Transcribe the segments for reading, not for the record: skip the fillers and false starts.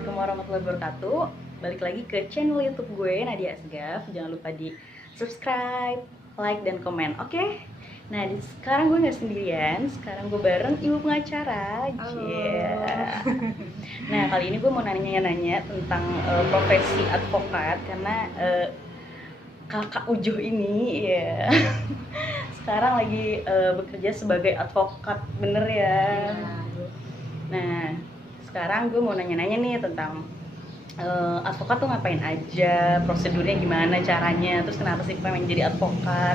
Assalamualaikum warahmatullahi wabarakatuh. Balik lagi ke channel YouTube gue, Nadia Asgaf. Jangan lupa di subscribe, like, dan komen. Oke? Nah, sekarang gue nggak sendirian. Sekarang gue bareng ibu pengacara. Halo. Nah, kali ini gue mau nanya tentang profesi advokat karena kakak Ujuh ini ya sekarang lagi bekerja sebagai advokat, bener ya? Nah, sekarang gue mau nanya-nanya nih tentang advokat tuh ngapain aja, prosedurnya gimana caranya, terus kenapa sih pengen jadi advokat.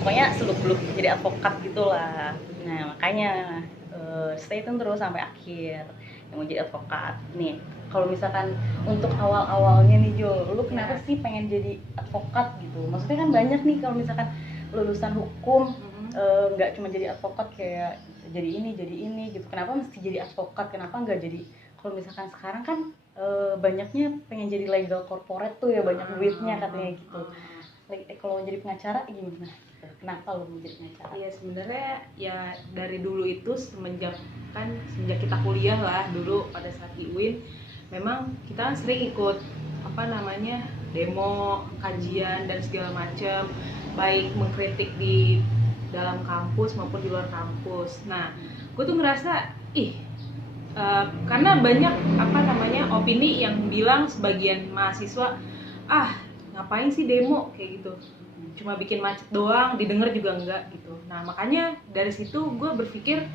Pokoknya seluk-beluk jadi advokat gitulah. Nah, makanya stay tune terus sampai akhir yang mau jadi advokat. Nih, kalau misalkan untuk awal-awalnya nih Jo, lu kenapa sih pengen jadi advokat gitu? Maksudnya kan banyak nih kalau misalkan lulusan hukum nggak cuma jadi advokat kayak jadi ini gitu. Kenapa mesti jadi advokat? Kenapa nggak jadi, kalau misalkan sekarang kan banyaknya pengen jadi legal corporate tuh ya, banyak duitnya katanya gitu. Kalau jadi pengacara gimana? Kenapa lo mau jadi pengacara? Iya, sebenarnya ya dari dulu itu semenjak kita kuliah lah, dulu pada saat di UIN memang kita kan sering ikut demo, kajian dan segala macam, baik mengkritik di dalam kampus maupun di luar kampus. Nah, gue tuh ngerasa karena banyak opini yang bilang sebagian mahasiswa, ngapain sih demo kayak gitu, cuma bikin macet doang, didengar juga enggak gitu. Nah, makanya dari situ gue berpikir,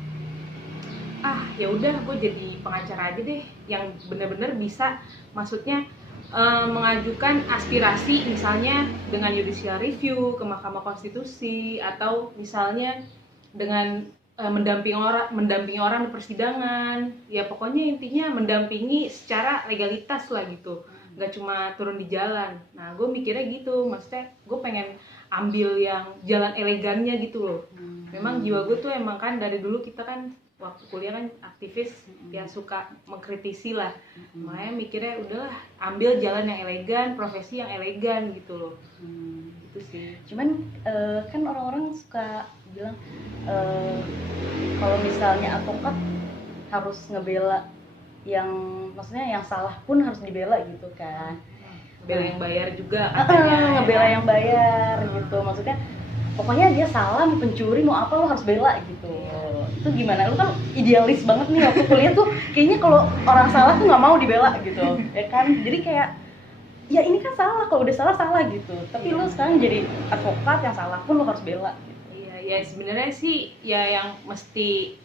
ya udah gue jadi pengacara aja deh, yang benar-benar bisa, maksudnya mengajukan aspirasi misalnya dengan judicial review ke Mahkamah Konstitusi, atau misalnya dengan mendampingi orang di persidangan. Ya pokoknya intinya mendampingi secara legalitas lah gitu, nggak cuma turun di jalan. Nah, gue mikirnya gitu, maksudnya gue pengen ambil yang jalan elegannya gitu loh. Memang jiwa gue tuh emang kan dari dulu, kita kan waktu kuliah kan aktivis, yang suka mengkritisi lah. Makanya mikirnya udahlah, ambil jalan yang elegan, profesi yang elegan gitu loh. Itu sih. Cuman kan orang-orang suka bilang kalau misalnya advokat harus ngebela yang, maksudnya yang salah pun harus dibela gitu kan. Ngebela yang bayar juga katanya. Ngebela yang bayar gitu, maksudnya pokoknya dia salah, mau pencuri mau apa lo harus bela gitu. Itu gimana? Lu kan idealis banget nih waktu kuliah tuh, kayaknya kalau orang salah tuh nggak mau dibela gitu ya kan. Jadi kayak ya ini kan salah, kalau udah salah gitu. Tapi lu sekarang jadi advokat, yang salah pun lu harus bela gitu. Iya, ya sebenarnya sih ya yang mesti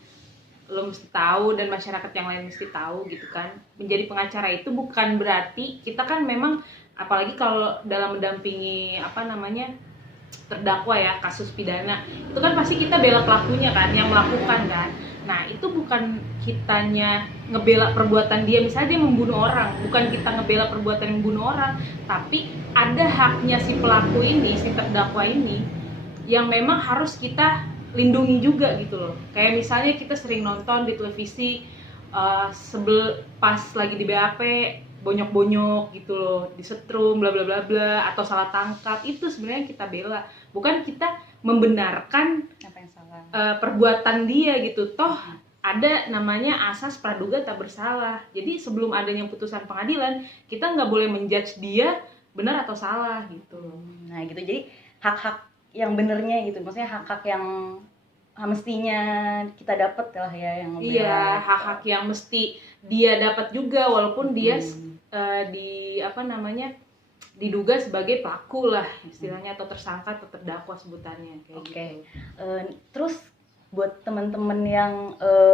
lo mesti tahu, dan masyarakat yang lain mesti tahu gitu kan. Menjadi pengacara itu bukan berarti kita kan memang, apalagi kalau dalam mendampingi terdakwa ya, kasus pidana, itu kan pasti kita bela pelakunya kan, yang melakukan kan. Nah, itu bukan kitanya ngebela perbuatan dia, misalnya dia membunuh orang, bukan kita ngebela perbuatan yang membunuh orang, tapi ada haknya si pelaku ini, si terdakwa ini, yang memang harus kita lindungi juga gitu loh. Kayak misalnya kita sering nonton di televisi, pas lagi di BAP bonyok-bonyok gitu loh, disetrum bla bla bla bla, atau salah tangkap, itu sebenarnya kita bela, bukan kita membenarkan Apa yang salah? Perbuatan dia gitu. Toh ada namanya asas praduga tak bersalah. Jadi sebelum adanya putusan pengadilan, kita nggak boleh menjudge dia benar atau salah gitu. Nah gitu, jadi hak-hak yang benernya gitu, maksudnya hak-hak yang mestinya kita dapat lah ya, yang ngebela. Iya, hak-hak yang mesti dia dapat juga, walaupun dia diduga sebagai pelaku lah istilahnya, atau tersangka atau terdakwa sebutannya kayak gitu. Terus buat teman-teman yang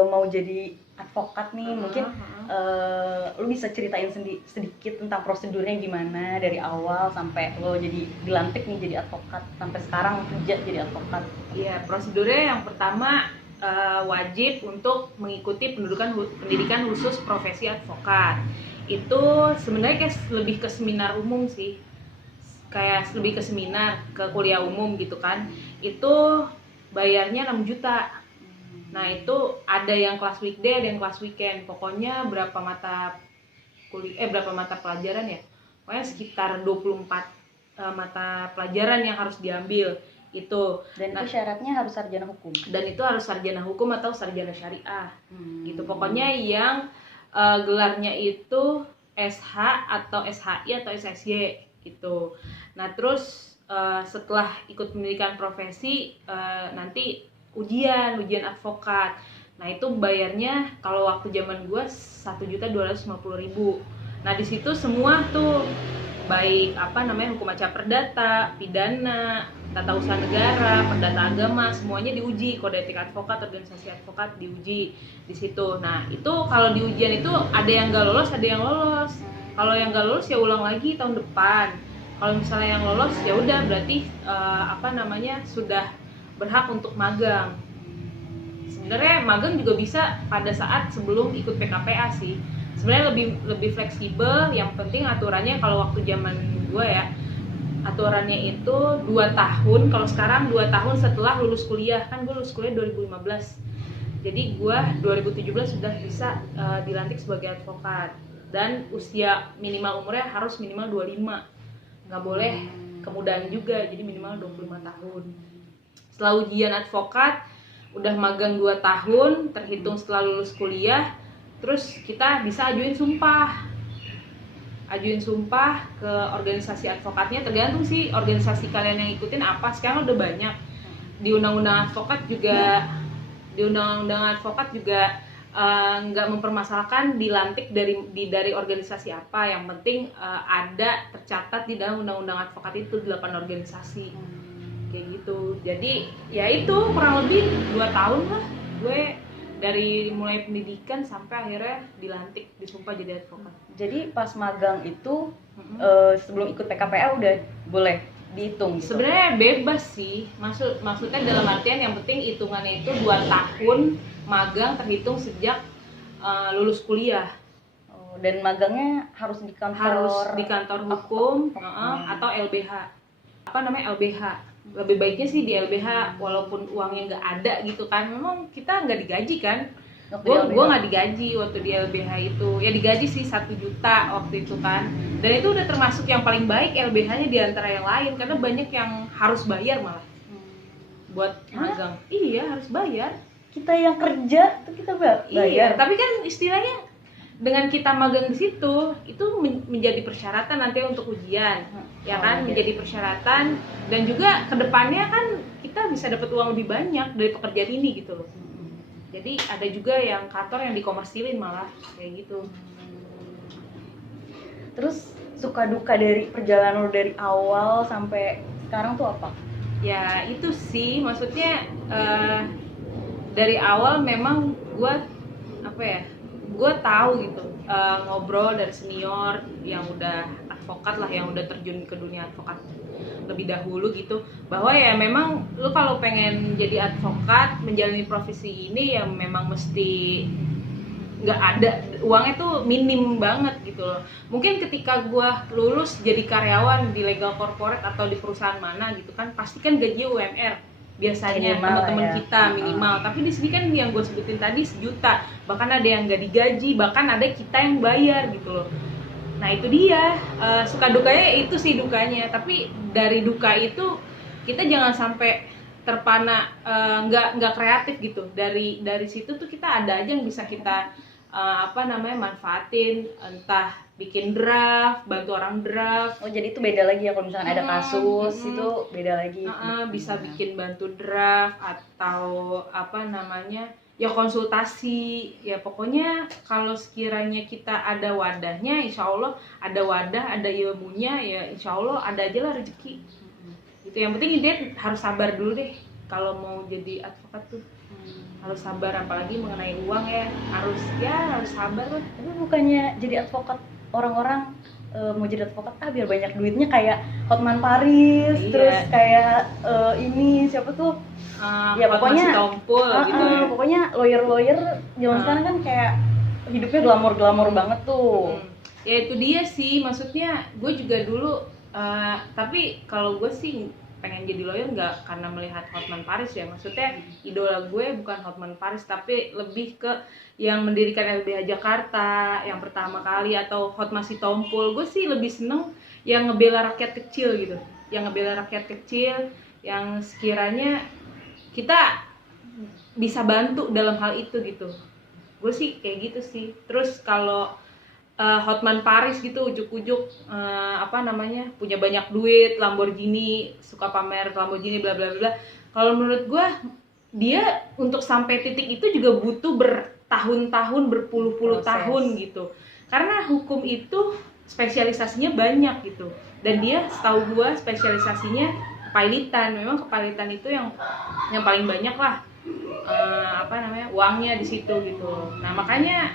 mau jadi advokat nih, mungkin lu bisa ceritain sedikit tentang prosedurnya gimana dari awal sampai lo jadi dilantik nih jadi advokat, sampai sekarang kerja jadi advokat. Iya, prosedurnya yang pertama, wajib untuk mengikuti pendidikan khusus profesi advokat. Itu sebenarnya kayak lebih ke seminar umum sih, kayak lebih ke seminar, ke kuliah umum gitu kan. Itu bayarnya 6 juta. Nah, itu ada yang kelas weekday, ada yang kelas weekend. Pokoknya berapa mata pelajaran ya? Pokoknya sekitar 24 mata pelajaran yang harus diambil itu. Dan itu syaratnya harus sarjana hukum. Dan itu harus sarjana hukum atau sarjana syariah. Gitu. Pokoknya yang gelarnya itu SH atau SHI atau SSY gitu. Nah terus setelah ikut pendidikan profesi nanti ujian advokat. Nah itu bayarnya kalau waktu zaman gue 1.250.000. Nah di situ semua tuh baik hukum acara perdata, pidana, tata usaha negara, perdata agama, semuanya diuji. Kode etik advokat, organisasi advokat diuji di situ. Nah itu kalau di ujian itu ada yang nggak lolos, ada yang lolos. Kalau yang nggak lolos ya ulang lagi tahun depan. Kalau misalnya yang lolos ya udah berarti sudah berhak untuk magang. Sebenarnya magang juga bisa pada saat sebelum ikut PKPA sih. Sebenarnya lebih fleksibel. Yang penting aturannya kalau waktu zaman gue ya, aturannya itu 2 tahun. Kalau sekarang 2 tahun setelah lulus kuliah. Kan gue lulus kuliah 2015. Jadi gue 2017 sudah bisa dilantik sebagai advokat. Dan usia minimal umurnya harus minimal 25. Nggak boleh kemudaan juga, jadi minimal 25 tahun. Setelah ujian advokat, udah magang 2 tahun, terhitung setelah lulus kuliah, terus kita bisa ajuin sumpah ke organisasi advokatnya. Tergantung sih organisasi kalian yang ikutin apa. Sekarang udah banyak di undang-undang advokat juga nggak mempermasalahkan dilantik dari organisasi apa. Yang penting ada tercatat di dalam undang-undang advokat itu 8 organisasi kayak gitu. Jadi ya itu kurang lebih 2 tahun lah gue dari mulai pendidikan sampai akhirnya dilantik, disumpah jadi advokat. Jadi pas magang itu sebelum ikut PKPA udah boleh dihitung gitu? Sebenarnya bebas sih, maksudnya dalam artian yang penting hitungannya itu 2 tahun magang terhitung sejak lulus kuliah. Dan magangnya harus di kantor hukum atau LBH. LBH. Lebih baiknya sih di LBH, walaupun uangnya nggak ada gitu kan. Memang kita nggak digaji kan. Gue nggak digaji waktu di LBH itu. Ya digaji sih 1 juta waktu itu kan. Dan itu udah termasuk yang paling baik LBH-nya di antara yang lain, karena banyak yang harus bayar malah buat magang. Iya, harus bayar. Kita yang kerja tuh kita bayar. Iya, tapi kan istilahnya dengan kita magang di situ itu menjadi persyaratan nanti untuk ujian, ya kan? Menjadi persyaratan, dan juga kedepannya kan kita bisa dapat uang lebih banyak dari pekerjaan ini gitu loh. Jadi ada juga yang kantor yang dikomersilin malah kayak gitu. Terus suka duka dari perjalanan lo dari awal sampai sekarang tuh apa? Ya itu sih, maksudnya dari awal memang gue tahu gitu, ngobrol dari senior yang udah advokat lah, yang udah terjun ke dunia advokat lebih dahulu gitu, bahwa ya memang lu kalau pengen jadi advokat, menjalani profesi ini ya memang mesti nggak ada uangnya tuh minim banget gitu loh. Mungkin ketika gue lulus jadi karyawan di legal corporate atau di perusahaan mana gitu kan, pasti kan gajinya UMR biasanya teman-teman kita minimal. Tapi di sini kan yang gue sebutin tadi 1 juta, bahkan ada yang nggak digaji, bahkan ada kita yang bayar gitu loh. Nah itu dia, suka dukanya itu sih dukanya. Tapi dari duka itu kita jangan sampai terpana nggak kreatif gitu. Dari situ tuh kita ada aja yang bisa kita manfaatin, entah bikin draft, bantu orang draft. Oh jadi itu beda lagi ya, kalau misalnya ada kasus itu beda lagi. Bisa bikin bantu draft atau ya konsultasi. Ya pokoknya kalau sekiranya kita ada wadahnya, insya Allah ada wadah, ada ilmunya, ya insya Allah ada aja lah rezeki. Itu yang penting dia harus sabar dulu deh kalau mau jadi advokat tuh. Harus sabar, apalagi mengenai uang ya harus sabar lah. Tapi bukannya jadi advokat orang-orang mau jadi advokat biar banyak duitnya kayak Hotman Paris, terus kayak ini siapa tuh ya pokoknya Tompul gitu ya. Pokoknya lawyer zaman sekarang kan kayak hidupnya glamor banget tuh. Ya itu dia sih, maksudnya gue juga dulu tapi kalau gue sih pengen jadi lawyer nggak karena melihat Hotman Paris ya. Maksudnya idola gue bukan Hotman Paris, tapi lebih ke yang mendirikan LBH Jakarta yang pertama kali, atau Hotman Sitompul. Gue sih lebih seneng yang ngebela rakyat kecil gitu, yang sekiranya kita bisa bantu dalam hal itu gitu. Gue sih kayak gitu sih. Terus kalau Hotman Paris gitu, ujuk-ujuk apa namanya, punya banyak duit, Lamborghini, suka pamer Lamborghini bla bla bla. Kalau menurut gue dia untuk sampai titik itu juga butuh bertahun-tahun, berpuluh-puluh Proses. tahun gitu. Karena hukum itu spesialisasinya banyak gitu. Dan dia setahu gue spesialisasinya kepailitan. Memang kepailitan itu yang paling banyak lah apa namanya, uangnya di situ gitu. Nah, makanya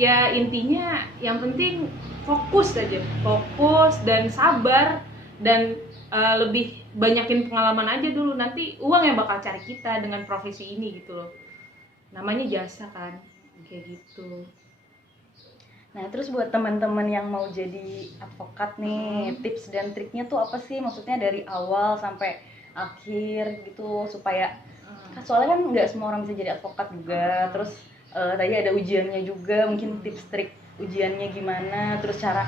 ya intinya yang penting fokus aja, fokus dan sabar, dan lebih banyakin pengalaman aja dulu, nanti uang yang bakal cari kita dengan profesi ini gitu loh, namanya jasa kan, kayak gitu. Nah, terus buat teman-teman yang mau jadi advokat nih, tips dan triknya tuh apa sih? Maksudnya dari awal sampai akhir gitu, supaya soalnya kan nggak semua orang bisa jadi advokat juga. Terus tadi ada ujiannya juga, mungkin tips trik ujiannya gimana, terus cara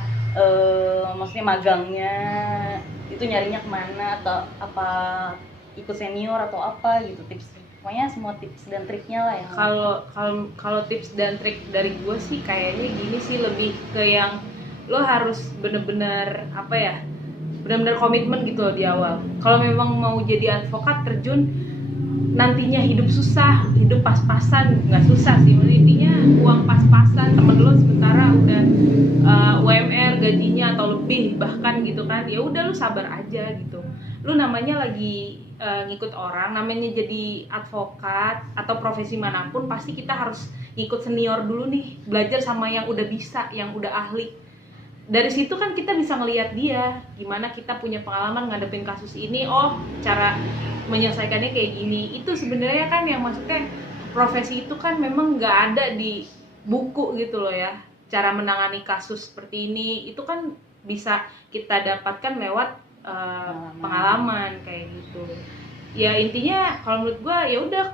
maksudnya magangnya itu nyarinya kemana, atau apa ikut senior atau apa gitu, tips. Pokoknya semua tips dan triknya lah ya. Kalau tips dan trik dari gue sih kayaknya gini sih, lebih ke yang lo harus bener-bener apa ya, bener-bener komitmen gitu loh di awal. Kalau memang mau jadi advokat, terjun nantinya hidup susah, hidup pas-pasan, nggak susah sih, intinya uang pas-pasan, temen lo sementara udah UMR gajinya atau lebih bahkan gitu kan, ya udah lu sabar aja gitu. Lu namanya lagi ngikut orang, namanya jadi advokat atau profesi manapun pasti kita harus ngikut senior dulu nih, belajar sama yang udah bisa, yang udah ahli. Dari situ kan kita bisa ngelihat dia gimana, kita punya pengalaman ngadepin kasus ini, oh cara menyelesaikannya kayak gini. Itu sebenarnya kan yang maksudnya profesi itu kan memang nggak ada di buku gitu loh ya, cara menangani kasus seperti ini itu kan bisa kita dapatkan lewat pengalaman kayak gitu. Ya intinya kalau menurut gue ya udah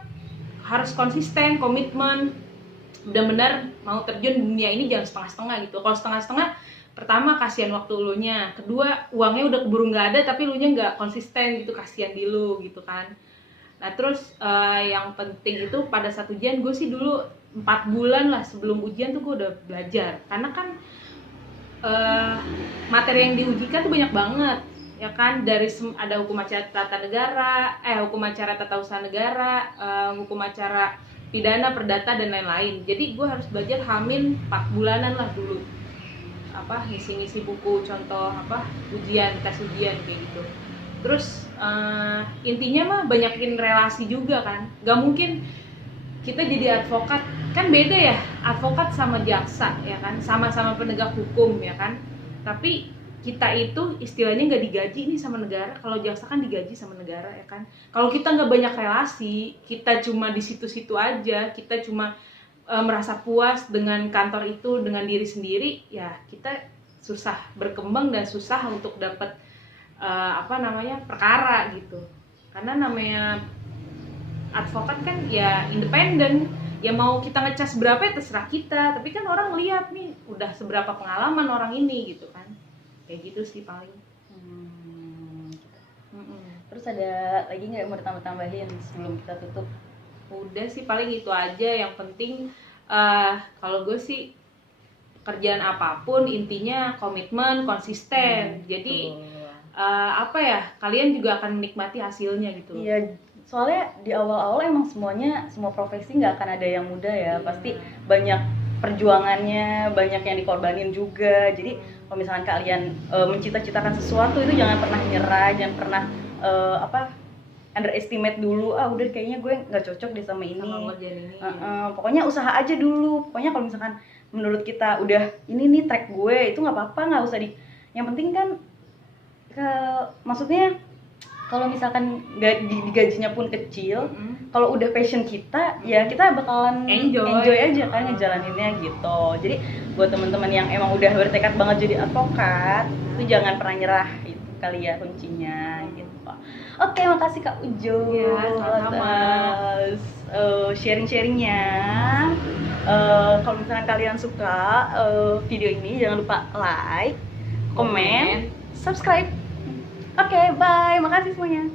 harus konsisten, komitmen, benar-benar mau terjun dunia ini jangan setengah-setengah gitu. Kalau setengah-setengah, pertama kasihan waktu lu nya, kedua uangnya udah keburu nggak ada tapi lu nya nggak konsisten gitu, kasihan di lu gitu kan. Nah terus yang penting itu pada saat ujian, gue sih dulu 4 bulan lah sebelum ujian tuh gue udah belajar, karena kan materi yang diujikan tuh banyak banget ya kan, dari ada hukum acara tata negara, hukum acara tata usaha negara, hukum acara pidana, perdata dan lain-lain. Jadi gue harus belajar hamin 4 bulanan lah dulu, apa ngisi-ngisi buku contoh apa ujian, tes ujian kayak gitu. Terus intinya mah banyakin relasi juga kan, gak mungkin kita jadi advokat kan beda ya, advokat sama jaksa ya kan, sama-sama penegak hukum ya kan, tapi kita itu istilahnya nggak digaji nih sama negara. Kalau jaksa kan digaji sama negara ya kan. Kalau kita nggak banyak relasi, kita cuma di situ-situ aja, kita cuma merasa puas dengan kantor itu, dengan diri sendiri, ya kita susah berkembang dan susah untuk dapat apa namanya perkara gitu. Karena namanya advokat kan ya independen, ya mau kita ngecas berapa ya terserah kita, tapi kan orang lihat nih udah seberapa pengalaman orang ini gitu kan. Kayak gitu sih paling. Terus ada lagi nggak yang mau ditambah-tambahin sebelum kita tutup? Udah sih paling itu aja. Yang penting kalau gue sih kerjaan apapun intinya komitmen, konsisten. Jadi apa ya, kalian juga akan menikmati hasilnya gitu. Iya, soalnya di awal-awal emang semua profesi nggak akan ada yang mudah ya. Pasti banyak perjuangannya, banyak yang dikorbanin juga. Jadi kalau misalkan kalian mencita-citakan sesuatu itu jangan pernah nyerah, jangan pernah underestimate dulu, udah kayaknya gue nggak cocok deh sama ini. Pokoknya usaha aja dulu. Pokoknya kalau misalkan menurut kita udah ini nih track gue, itu nggak apa-apa, nggak usah yang penting kan maksudnya kalau misalkan digajinya pun kecil, kalau udah passion kita, ya kita bakalan enjoy aja kan ngejalaninnya gitu. Jadi buat teman-teman yang emang udah bertekad banget jadi advokat, itu jangan pernah nyerah, itu kali ya kuncinya gitu. Oke, makasih Kak Ujo atas sharing-sharingnya. Kalau misalkan kalian suka video ini, jangan lupa like, comment, subscribe. Oke, bye. Makasih semuanya.